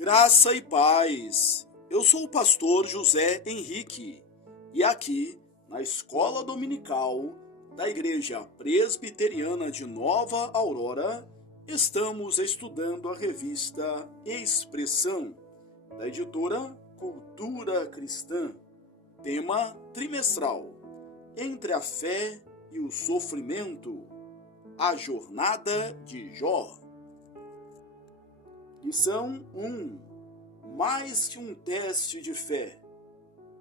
Graça e paz. Eu sou o pastor José Henrique e aqui na Escola Dominical da Igreja Presbiteriana de Nova Aurora estamos estudando a revista Expressão da editora Cultura Cristã. Tema trimestral: Entre a Fé e o Sofrimento, a Jornada de Jó. Lição 1. Mais que um teste de fé.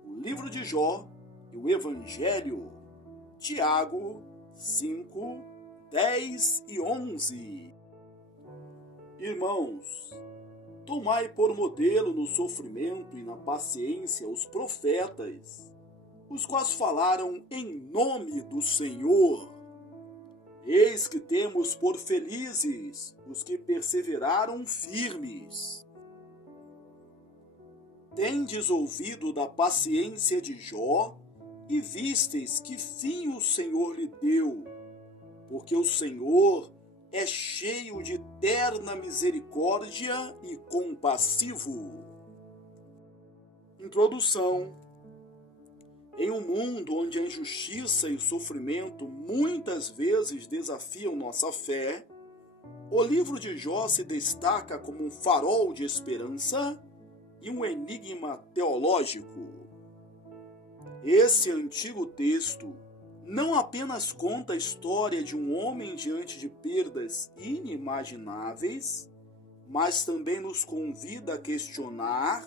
O livro de Jó e o Evangelho. Tiago 5, 10 e 11. Irmãos, tomai por modelo no sofrimento e na paciência os profetas, os quais falaram em nome do Senhor. Eis que temos por felizes os que perseveraram firmes. Tendes ouvido da paciência de Jó e vistes que fim o Senhor lhe deu, porque o Senhor é cheio de terna misericórdia e compassivo. Introdução. Em um mundo onde a injustiça e o sofrimento muitas vezes desafiam nossa fé, o livro de Jó se destaca como um farol de esperança e um enigma teológico. Esse antigo texto não apenas conta a história de um homem diante de perdas inimagináveis, mas também nos convida a questionar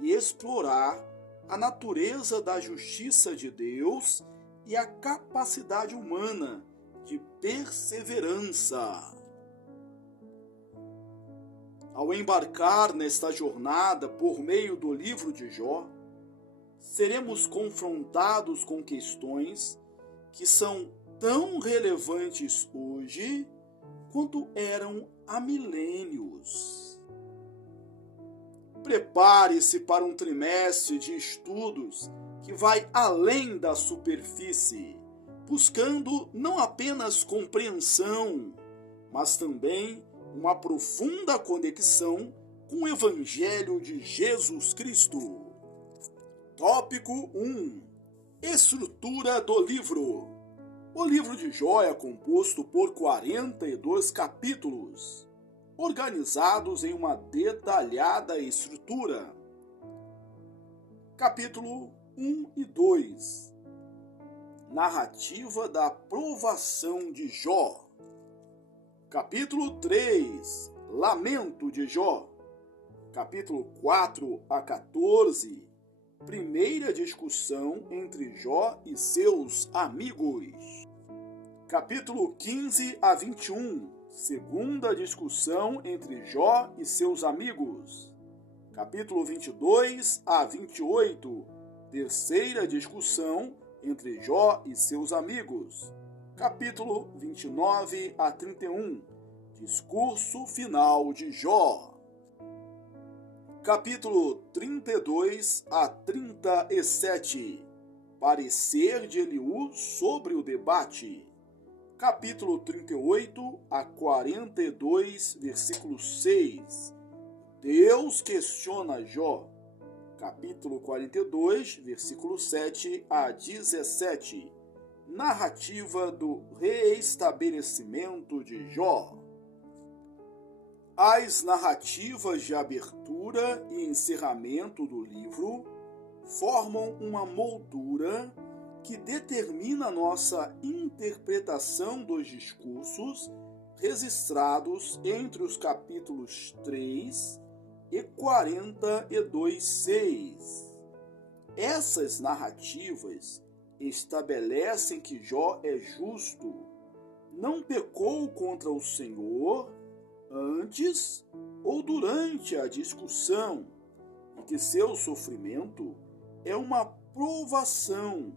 e explorar a natureza da justiça de Deus e a capacidade humana de perseverança. Ao embarcar nesta jornada por meio do livro de Jó, seremos confrontados com questões que são tão relevantes hoje quanto eram há milênios. Prepare-se para um trimestre de estudos que vai além da superfície, buscando não apenas compreensão, mas também uma profunda conexão com o Evangelho de Jesus Cristo. Tópico 1. Estrutura do livro. O livro de Jó é composto por 42 capítulos, organizados em uma detalhada estrutura. Capítulo 1 e 2. Narrativa da provação de Jó. Capítulo 3. Lamento de Jó. Capítulo 4 a 14. Primeira discussão entre Jó e seus amigos. Capítulo 15 a 21. Segunda discussão entre Jó e seus amigos. Capítulo 22 a 28. Terceira discussão entre Jó e seus amigos. Capítulo 29 a 31. Discurso final de Jó. Capítulo 32 a 37. Parecer de Eliú sobre o debate. Capítulo 38 a 42, versículo 6. Deus questiona Jó. Capítulo 42, versículo 7 a 17. Narrativa do reestabelecimento de Jó. As narrativas de abertura e encerramento do livro formam uma moldura que determina nossa interpretação dos discursos registrados entre os capítulos 3 e 42:6. Essas narrativas estabelecem que Jó é justo, não pecou contra o Senhor antes ou durante a discussão, e que seu sofrimento é uma provação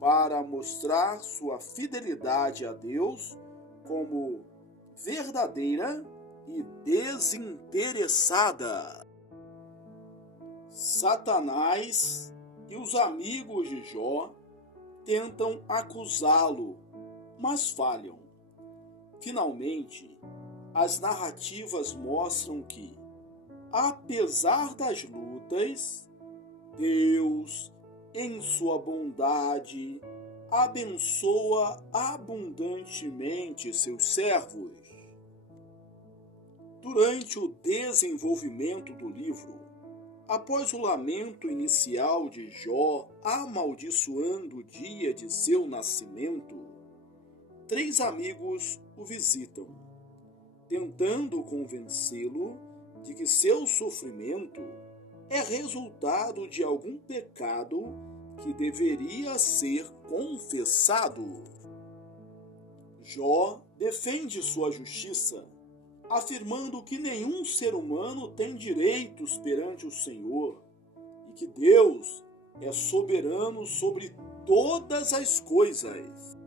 para mostrar sua fidelidade a Deus como verdadeira e desinteressada. Satanás e os amigos de Jó tentam acusá-lo, mas falham. Finalmente, as narrativas mostram que, apesar das lutas, Deus, em sua bondade, abençoa abundantemente seus servos. Durante o desenvolvimento do livro, após o lamento inicial de Jó amaldiçoando o dia de seu nascimento, 3 amigos o visitam, tentando convencê-lo de que seu sofrimento é resultado de algum pecado que deveria ser confessado. Jó defende sua justiça, afirmando que nenhum ser humano tem direitos perante o Senhor e que Deus é soberano sobre todas as coisas.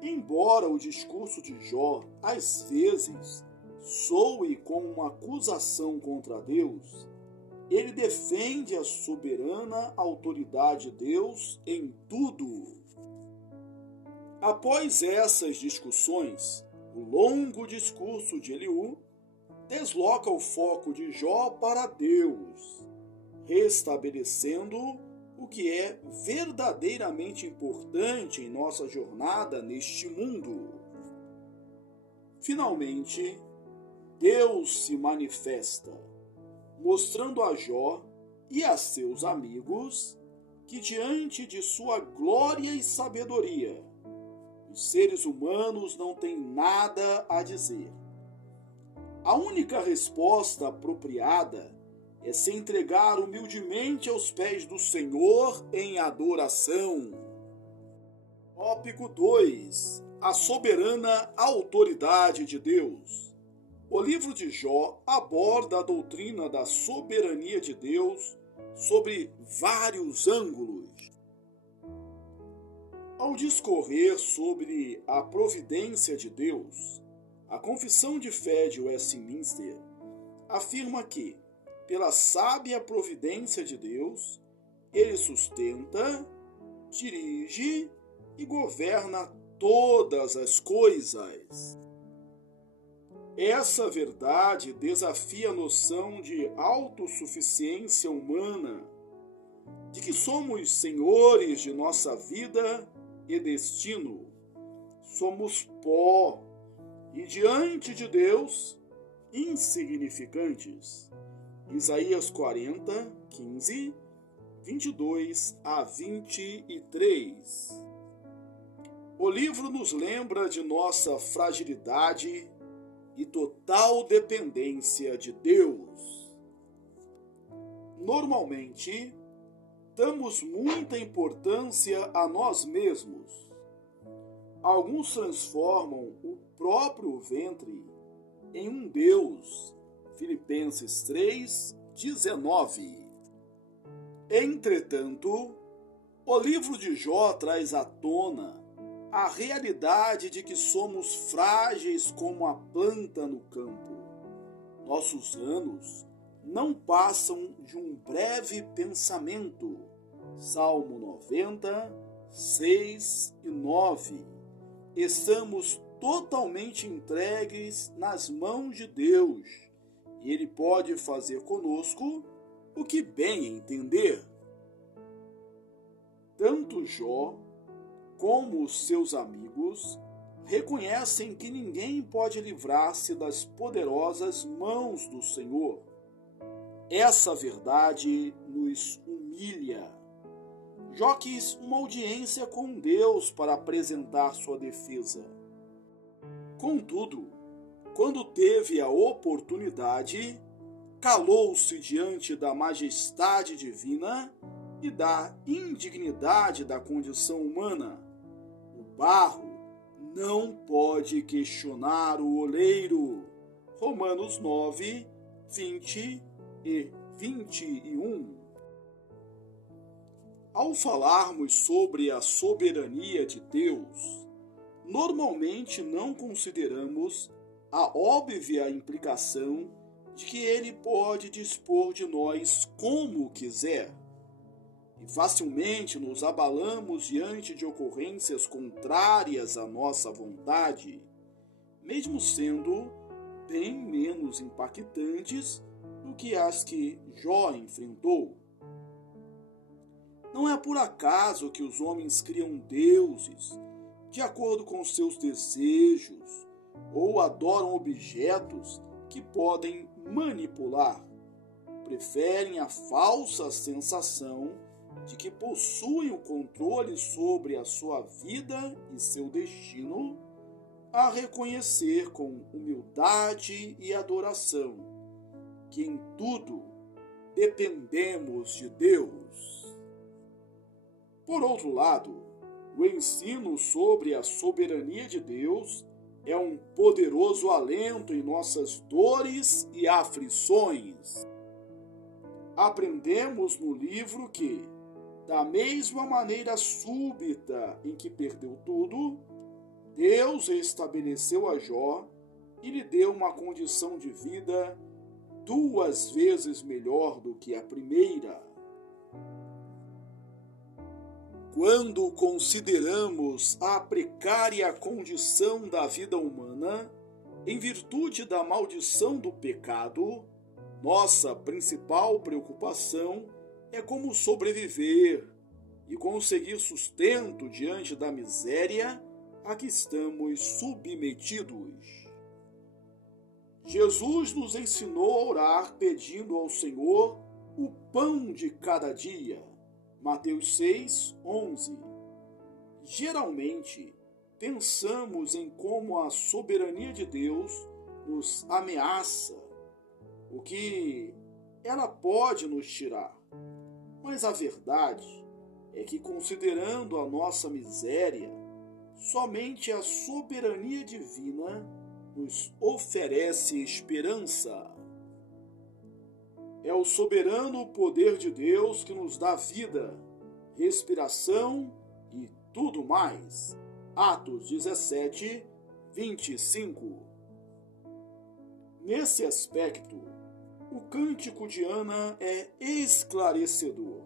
Embora o discurso de Jó, às vezes, soe como uma acusação contra Deus, ele defende a soberana autoridade de Deus em tudo. Após essas discussões, o longo discurso de Eliú desloca o foco de Jó para Deus, restabelecendo o que é verdadeiramente importante em nossa jornada neste mundo. Finalmente, Deus se manifesta, mostrando a Jó e a seus amigos que, diante de sua glória e sabedoria, os seres humanos não têm nada a dizer. A única resposta apropriada é se entregar humildemente aos pés do Senhor em adoração. Tópico 2. A soberana autoridade de Deus. O livro de Jó aborda a doutrina da soberania de Deus sobre vários ângulos. Ao discorrer sobre a providência de Deus, a Confissão de Fé de Westminster afirma que, pela sábia providência de Deus, ele sustenta, dirige e governa todas as coisas. Essa verdade desafia a noção de autossuficiência humana, de que somos senhores de nossa vida e destino. Somos pó e, diante de Deus, insignificantes. Isaías 40, 15, 22 a 23. O livro nos lembra de nossa fragilidade e total dependência de Deus. Normalmente, damos muita importância a nós mesmos. Alguns transformam o próprio ventre em um Deus. Filipenses 3, 19. Entretanto, o livro de Jó traz à tona a realidade de que somos frágeis como a planta no campo. Nossos anos não passam de um breve pensamento. Salmo 90, 6 e 9. Estamos totalmente entregues nas mãos de Deus, e Ele pode fazer conosco o que bem entender. Tanto Jó como os seus amigos reconhecem que ninguém pode livrar-se das poderosas mãos do Senhor. Essa verdade nos humilha. Jó quis uma audiência com Deus para apresentar sua defesa. Contudo, quando teve a oportunidade, calou-se diante da majestade divina e da indignidade da condição humana. O barro não pode questionar o oleiro. Romanos 9, 20 e 21. Ao falarmos sobre a soberania de Deus, normalmente não consideramos a óbvia implicação de que Ele pode dispor de nós como quiser. E facilmente nos abalamos diante de ocorrências contrárias à nossa vontade, mesmo sendo bem menos impactantes que as que Jó enfrentou. Não é por acaso que os homens criam deuses de acordo com seus desejos ou adoram objetos que podem manipular. Preferem a falsa sensação de que possuem o controle sobre a sua vida e seu destino, a reconhecer com humildade e adoração que em tudo dependemos de Deus. Por outro lado, o ensino sobre a soberania de Deus é um poderoso alento em nossas dores e aflições. Aprendemos no livro que, da mesma maneira súbita em que perdeu tudo, Deus estabeleceu a Jó e lhe deu uma condição de vida 2 vezes melhor do que a primeira. Quando consideramos a precária condição da vida humana, em virtude da maldição do pecado, nossa principal preocupação é como sobreviver e conseguir sustento diante da miséria a que estamos submetidos. Jesus nos ensinou a orar pedindo ao Senhor o pão de cada dia. Mateus 6, 11. Geralmente, pensamos em como a soberania de Deus nos ameaça, o que ela pode nos tirar. Mas a verdade é que, considerando a nossa miséria, somente a soberania divina nos oferece esperança. É o soberano poder de Deus que nos dá vida, respiração e tudo mais. Atos 17, 25. Nesse aspecto, o cântico de Ana é esclarecedor.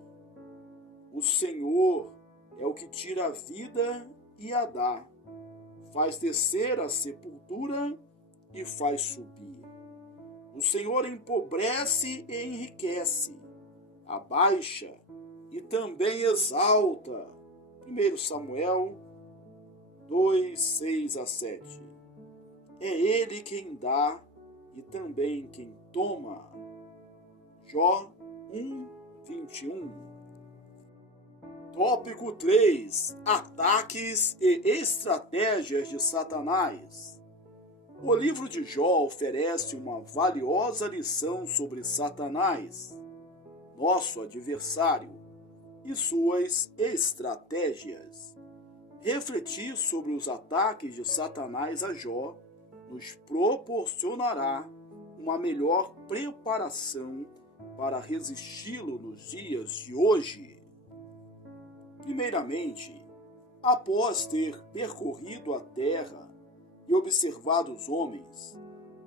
O Senhor é o que tira a vida e a dá, faz descer a sepultura e faz subir. O Senhor empobrece e enriquece, abaixa e também exalta. 1 Samuel 2, 6 a 7. É Ele quem dá e também quem toma. Jó 1, 21. Tópico 3. Ataques e estratégias de Satanás. O livro de Jó oferece uma valiosa lição sobre Satanás, nosso adversário, e suas estratégias. Refletir sobre os ataques de Satanás a Jó nos proporcionará uma melhor preparação para resisti-lo nos dias de hoje. Primeiramente, após ter percorrido a terra e observado os homens,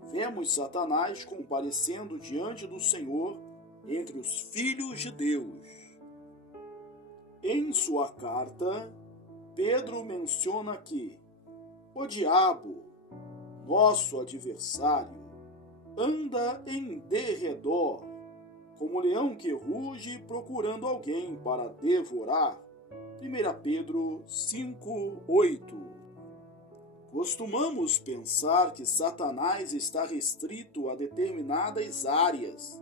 vemos Satanás comparecendo diante do Senhor entre os filhos de Deus. Em sua carta, Pedro menciona que o diabo, nosso adversário, anda em derredor, como leão que ruge procurando alguém para devorar. 1 Pedro 5, 8. Costumamos pensar que Satanás está restrito a determinadas áreas,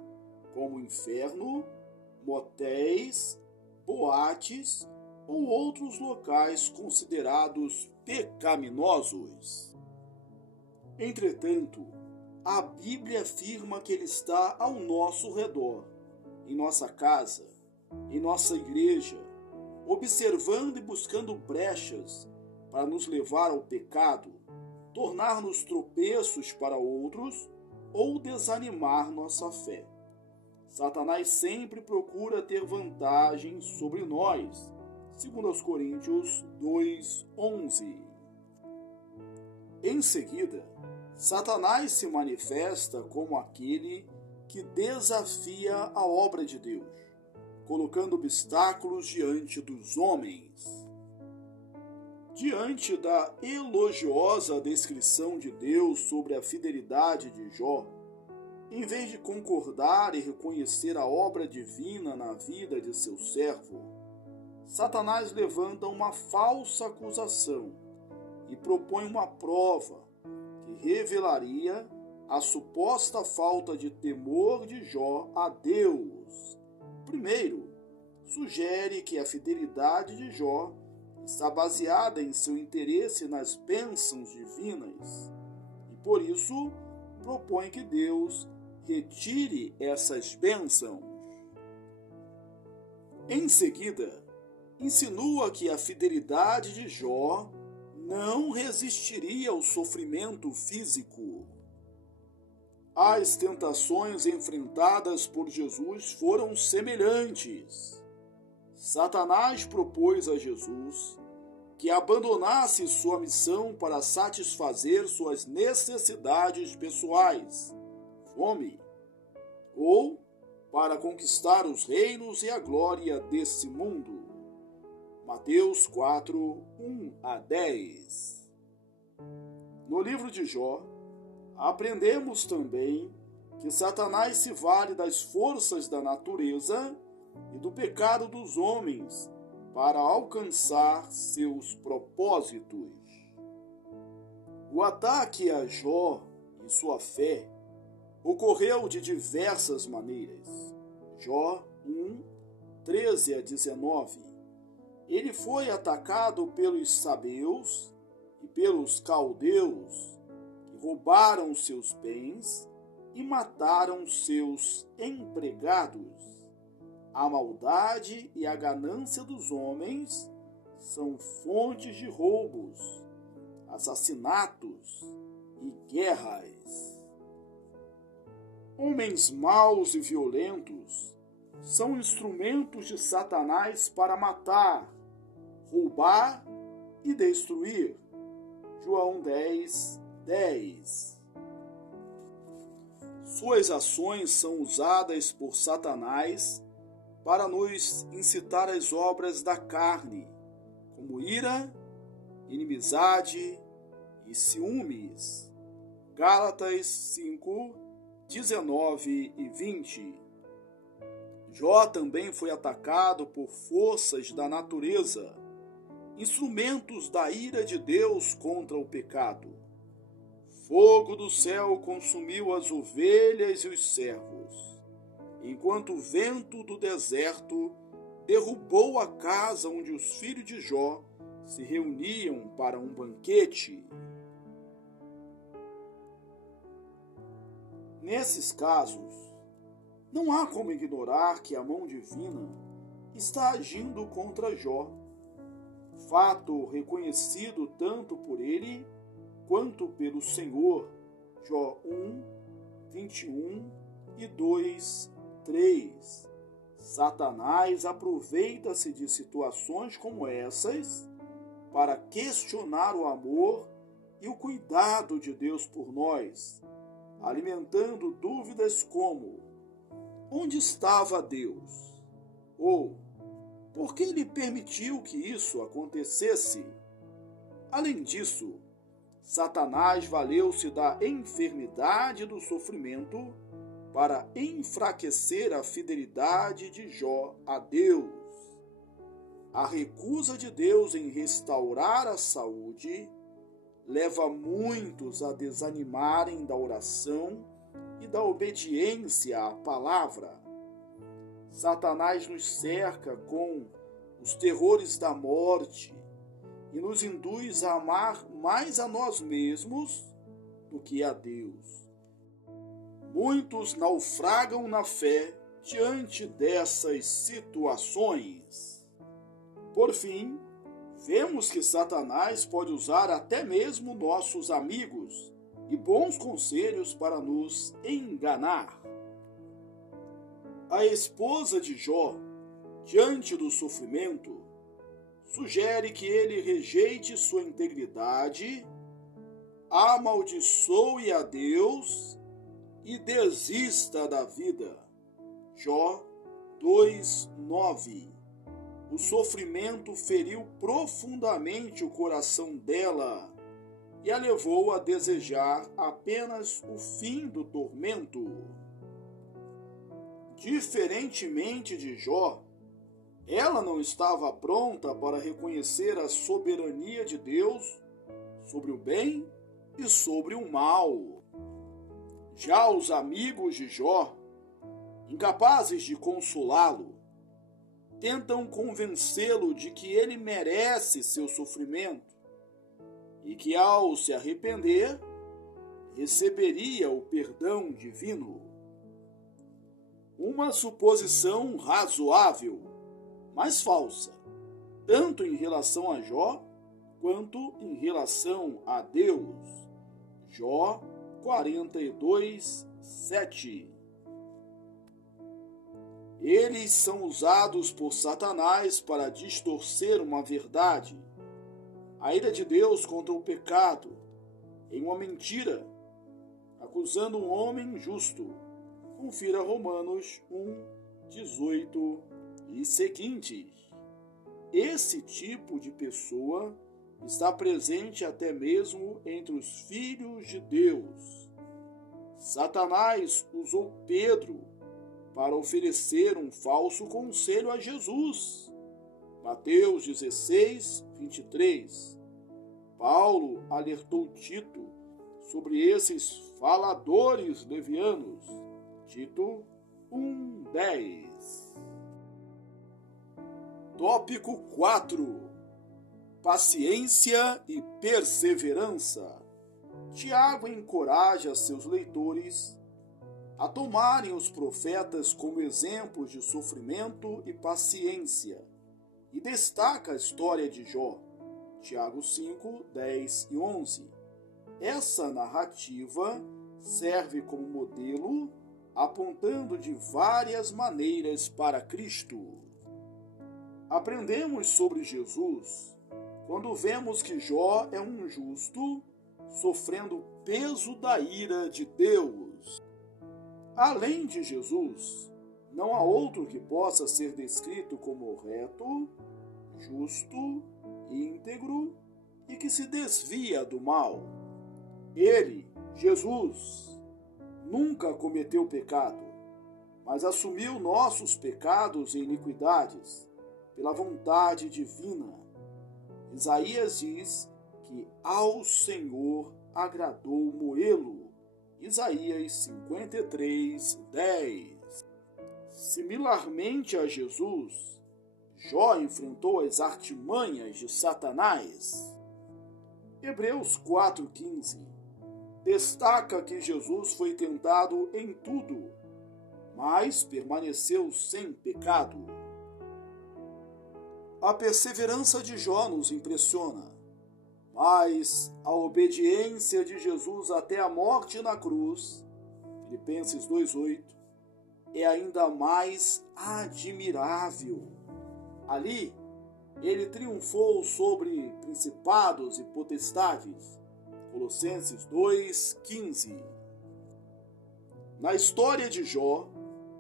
como inferno, motéis, boates ou outros locais considerados pecaminosos. Entretanto, a Bíblia afirma que ele está ao nosso redor, em nossa casa, em nossa igreja, observando e buscando brechas para nos levar ao pecado, tornar-nos tropeços para outros ou desanimar nossa fé. Satanás sempre procura ter vantagem sobre nós. 2 Coríntios 2, 11. Em seguida, Satanás se manifesta como aquele que desafia a obra de Deus, colocando obstáculos diante dos homens. Diante da elogiosa descrição de Deus sobre a fidelidade de Jó, Em vez de concordar e reconhecer a obra divina na vida de seu servo, Satanás levanta uma falsa acusação e propõe uma prova que revelaria a suposta falta de temor de Jó a Deus. Primeiro, sugere que a fidelidade de Jó está baseada em seu interesse nas bênçãos divinas e, por isso, propõe que Deus retire essas bênçãos. Em seguida, insinua que a fidelidade de Jó não resistiria ao sofrimento físico. As tentações enfrentadas por Jesus foram semelhantes. Satanás propôs a Jesus que abandonasse sua missão para satisfazer suas necessidades pessoais, fome, ou para conquistar os reinos e a glória desse mundo. Mateus 4, 1 a 10. No livro de Jó, aprendemos também que Satanás se vale das forças da natureza e do pecado dos homens para alcançar seus propósitos. O ataque a Jó e sua fé ocorreu de diversas maneiras. Jó 1, 13 a 19. Ele foi atacado pelos sabeus e pelos caldeus, que roubaram seus bens e mataram seus empregados. A maldade e a ganância dos homens são fontes de roubos, assassinatos e guerras. Homens maus e violentos são instrumentos de Satanás para matar, roubar e destruir. João 10, 10. Suas ações são usadas por Satanás para nos incitar às obras da carne, como ira, inimizade e ciúmes. Gálatas 5, 19 e 20. Jó também foi atacado por forças da natureza, instrumentos da ira de Deus contra o pecado. Fogo do céu consumiu as ovelhas e os servos, enquanto o vento do deserto derrubou a casa onde os filhos de Jó se reuniam para um banquete. Nesses casos, não há como ignorar que a mão divina está agindo contra Jó, fato reconhecido tanto por ele quanto pelo Senhor. Jó 1, 21 e 2, 3. Satanás aproveita-se de situações como essas para questionar o amor e o cuidado de Deus por nós, alimentando dúvidas como: onde estava Deus? Ou por que ele permitiu que isso acontecesse? Além disso, Satanás valeu-se da enfermidade e do sofrimento para enfraquecer a fidelidade de Jó a Deus. A recusa de Deus em restaurar a saúde leva muitos a desanimarem da oração e da obediência à palavra. Satanás nos cerca com os terrores da morte e nos induz a amar mais a nós mesmos do que a Deus. Muitos naufragam na fé diante dessas situações. Por fim, vemos que Satanás pode usar até mesmo nossos amigos e bons conselhos para nos enganar. A esposa de Jó, diante do sofrimento, sugere que ele rejeite sua integridade, amaldiçoe a Deus e desista da vida. Jó 2:9. O sofrimento feriu profundamente o coração dela e a levou a desejar apenas o fim do tormento. Diferentemente de Jó, ela não estava pronta para reconhecer a soberania de Deus sobre o bem e sobre o mal. Já os amigos de Jó, incapazes de consolá-lo, tentam convencê-lo de que ele merece seu sofrimento e que, ao se arrepender, receberia o perdão divino. Uma suposição razoável, mas falsa, tanto em relação a Jó quanto em relação a Deus. Jó 42, 7. Eles são usados por Satanás para distorcer uma verdade, a ira de Deus contra o pecado, em uma mentira, acusando um homem justo. Confira Romanos 1, 18 e seguintes. Esse tipo de pessoa está presente até mesmo entre os filhos de Deus. Satanás usou Pedro para oferecer um falso conselho a Jesus. Mateus 16, 23. Paulo alertou Tito sobre esses faladores levianos. Tito 1, 10. Tópico 4. Paciência e perseverança. Tiago encoraja seus leitores a tomarem os profetas como exemplos de sofrimento e paciência, e destaca a história de Jó, Tiago 5, 10 e 11. Essa narrativa serve como modelo, apontando de várias maneiras para Cristo. Aprendemos sobre Jesus quando vemos que Jó é um justo, sofrendo o peso da ira de Deus. Além de Jesus, não há outro que possa ser descrito como reto, justo, íntegro e que se desvia do mal. Ele, Jesus, nunca cometeu pecado, mas assumiu nossos pecados e iniquidades pela vontade divina. Isaías diz que ao Senhor agradou moê-lo. Isaías 53, 10. Similarmente a Jesus, Jó enfrentou as artimanhas de Satanás. Hebreus 4,15 destaca que Jesus foi tentado em tudo, mas permaneceu sem pecado. A perseverança de Jó nos impressiona, mas a obediência de Jesus até a morte na cruz, Filipenses 2,8, é ainda mais admirável. Ali, ele triunfou sobre principados e potestades, Colossenses 2,15. Na história de Jó,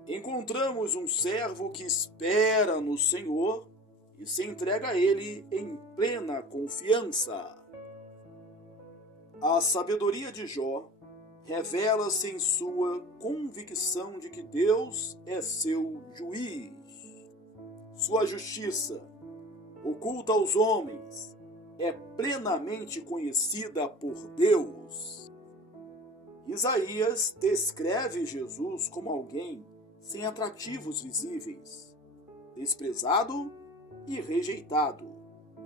encontramos um servo que espera no Senhor e se entrega a ele em plena confiança. A sabedoria de Jó revela-se em sua convicção de que Deus é seu juiz. Sua justiça, oculta aos homens, é plenamente conhecida por Deus. Isaías descreve Jesus como alguém sem atrativos visíveis, desprezado e rejeitado.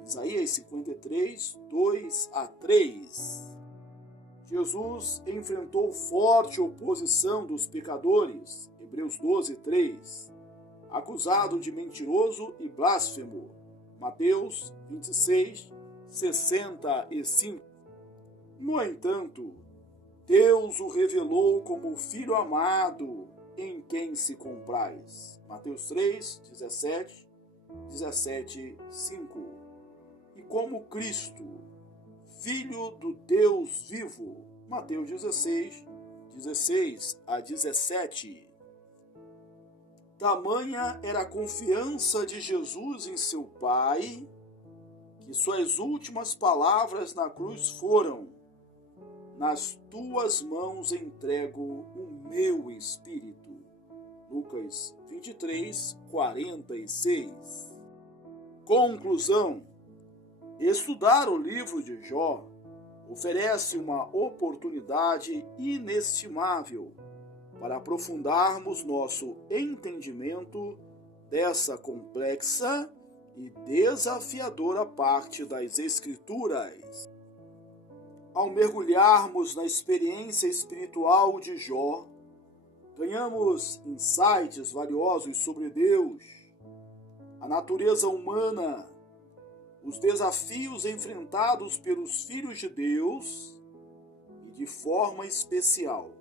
Isaías 53, 2 a 3. Jesus enfrentou forte oposição dos pecadores, Hebreus 12, 3. Acusado de mentiroso e blasfemo, Mateus 26, 65. No entanto, Deus o revelou como o Filho amado em quem se compraz, Mateus 3, 17, 5. E como Cristo, Filho do Deus vivo, Mateus 16 a 17. Tamanha era a confiança de Jesus em seu Pai, que suas últimas palavras na cruz foram: nas tuas mãos entrego o meu espírito. Lucas 23, 46. Conclusão: estudar o livro de Jó oferece uma oportunidade inestimável para aprofundarmos nosso entendimento dessa complexa e desafiadora parte das Escrituras. Ao mergulharmos na experiência espiritual de Jó, ganhamos insights valiosos sobre Deus, a natureza humana, os desafios enfrentados pelos filhos de Deus e, de forma especial,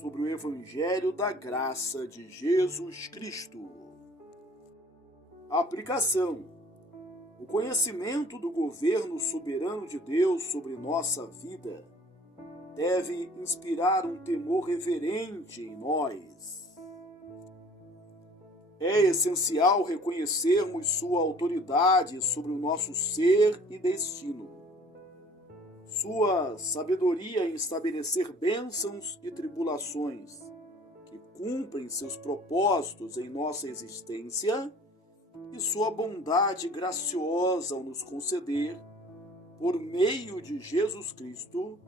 sobre o Evangelho da Graça de Jesus Cristo. Aplicação: o conhecimento do governo soberano de Deus sobre nossa vida deve inspirar um temor reverente em nós. É essencial reconhecermos sua autoridade sobre o nosso ser e destino, sua sabedoria em estabelecer bênçãos e tribulações que cumprem seus propósitos em nossa existência e sua bondade graciosa ao nos conceder, por meio de Jesus Cristo,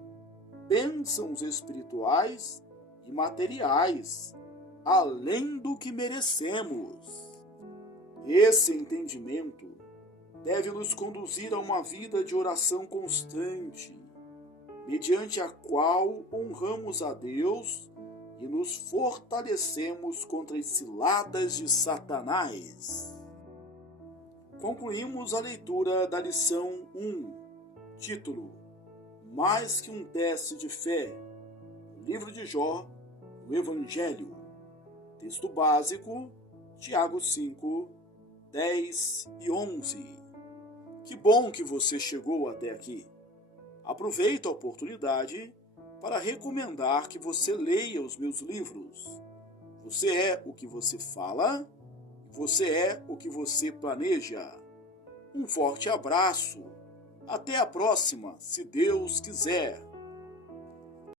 bênçãos espirituais e materiais, além do que merecemos. Esse entendimento deve nos conduzir a uma vida de oração constante, mediante a qual honramos a Deus e nos fortalecemos contra as ciladas de Satanás. Concluímos a leitura da lição 1, título: Mais que um teste de fé, o livro de Jó, o Evangelho. Texto básico, Tiago 5, 10 e 11. Que bom que você chegou até aqui. Aproveito a oportunidade para recomendar que você leia os meus livros. Você é o que você fala, você é o que você planeja. Um forte abraço. Até a próxima, se Deus quiser.